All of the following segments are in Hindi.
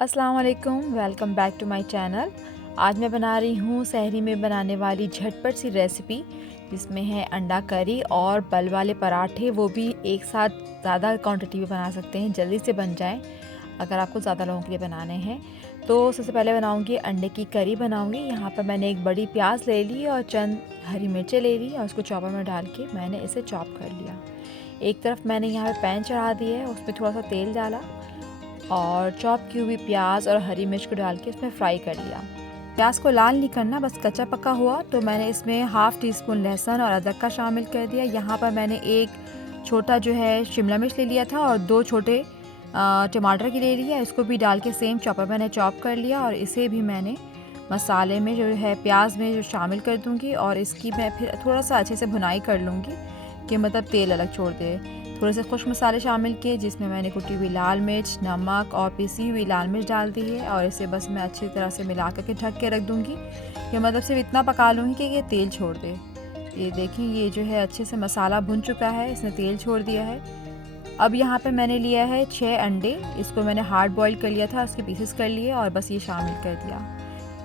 अस्सलाम वालेकुम, welcome back to my channel. आज मैं बना रही हूँ सहरी में बनाने वाली झटपट सी रेसिपी, जिसमें है अंडा करी और बल वाले पराठे। वो भी एक साथ ज़्यादा क्वांटिटी में बना सकते हैं, जल्दी से बन जाएं अगर आपको ज़्यादा लोगों के लिए बनाने हैं। तो सबसे पहले बनाऊँगी अंडे की करी बनाऊँगी। यहाँ पर मैंने एक बड़ी प्याज ले ली और चंद हरी मिर्चें ले ली और उसको चॉपर में डाल के मैंने इसे चॉप कर लिया। एक तरफ मैंने यहाँ पे पैन चढ़ा दिया है, उसमें थोड़ा सा तेल डाला और चॉप की हुई प्याज और हरी मिर्च को डाल के इसमें फ्राई कर लिया। प्याज को लाल नहीं करना, बस कच्चा पक्का हुआ तो मैंने इसमें हाफ़ टी स्पून लहसुन और अदरक का शामिल कर दिया। यहाँ पर मैंने एक छोटा जो है शिमला मिर्च ले लिया था और दो छोटे टमाटर की ले लिया। इसको भी डाल के सेम चॉपर मैंने चॉप कर लिया और इसे भी मैंने मसाले में जो है प्याज में जो शामिल कर दूँगी और इसकी मैं फिर थोड़ा सा अच्छे से भुनाई कर लूँगी कि मतलब तेल अलग छोड़ दे। थोड़े से खुश्क मसाले शामिल किए, जिसमें मैंने कुटी हुई लाल मिर्च, नमक और पिसी हुई लाल मिर्च डाल दी है और इसे बस मैं अच्छी तरह से मिला करके ढक के रख दूँगी। कि मतलब सिर्फ इतना पका लूँगी कि ये तेल छोड़ दे। ये देखिए, ये जो है अच्छे से मसाला भुन चुका है, इसने तेल छोड़ दिया है। अब यहाँ पे मैंने लिया है 6 अंडे। इसको मैंने हार्ड बॉईल कर लिया था, उसके पीसेस कर लिए और बस ये शामिल कर दिया।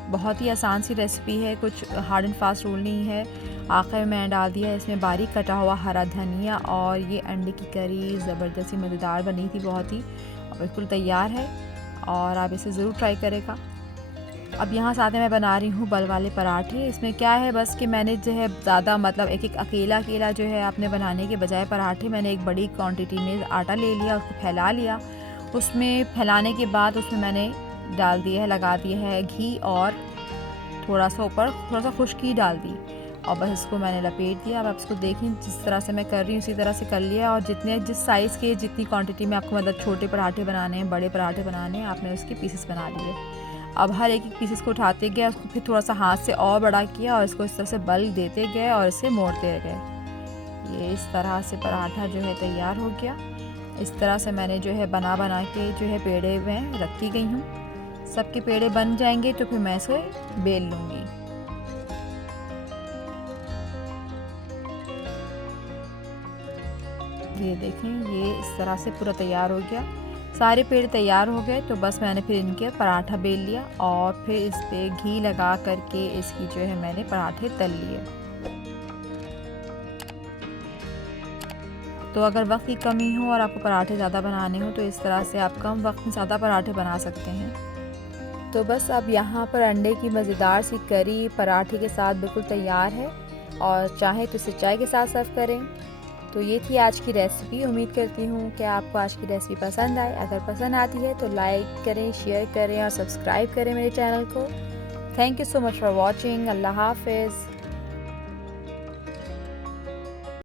बहुत ही आसान सी रेसिपी है, कुछ हार्ड एंड फास्ट रूल नहीं है। आखिर में मैंने डाल दिया इसमें बारीक कटा हुआ हरा धनिया और ये अंडे की करी ज़बरदस्ती मज़ेदार बनी थी बहुत ही, और बिल्कुल तैयार है और आप इसे ज़रूर ट्राई करेगा। अब यहाँ साथ में मैं बना रही हूँ बल वाले पराठे। इसमें क्या है बस कि मैंने जो है ज़्यादा मतलब एक अकेला जो है आपने बनाने के बजाय पराठे मैंने एक बड़ी क्वांटिटी में आटा ले लिया, उसको फैला लिया। उसमें फैलाने के बाद उसमें मैंने डाल दिया है, लगा दिया है घी और थोड़ा सा ऊपर थोड़ा सा खुश्क घी डाल दी और बस इसको मैंने लपेट दिया। अब आप इसको देखें, जिस तरह से मैं कर रही हूँ उसी तरह से कर लिया। और जिस साइज़ के जितनी क्वांटिटी में आपको मतलब छोटे पराठे बनाने हैं, बड़े पराठे बनाने हैं, आपने उसके पीसेस बना लिए। अब हर एक पीसेस को उठाते गए, उसको फिर थोड़ा सा हाथ से और बड़ा किया और इसको इस तरह से बल देते गए और इसे मोड़ते गए। ये इस तरह से पराठा जो है तैयार हो गया। इस तरह से मैंने जो है बना के जो है पेड़े में रखती गई हूँ। सबके पेड़े बन जाएंगे तो फिर मैं इसे बेल लूँगी। ये देखें, ये इस तरह से पूरा तैयार हो गया। सारे पेड़ तैयार हो गए तो बस मैंने फिर इनके पराठा बेल लिया और फिर इस पे घी लगा करके इसकी जो है मैंने पराठे तल लिए। तो अगर वक्त की कमी हो और आपको पराठे ज़्यादा बनाने हो तो इस तरह से आप कम वक्त में ज़्यादा पराठे बना सकते हैं। तो बस अब यहाँ पर अंडे की मज़ेदार सी करी पराठे के साथ बिल्कुल तैयार है और चाहे तो इसे चाय के साथ सर्व करें। तो ये थी आज की रेसिपी। उम्मीद करती हूँ कि आपको आज की रेसिपी पसंद आए। अगर पसंद आती है तो लाइक करें, शेयर करें और सब्सक्राइब करें मेरे चैनल को। Thank you so much for watching. अल्लाह हाफिज़।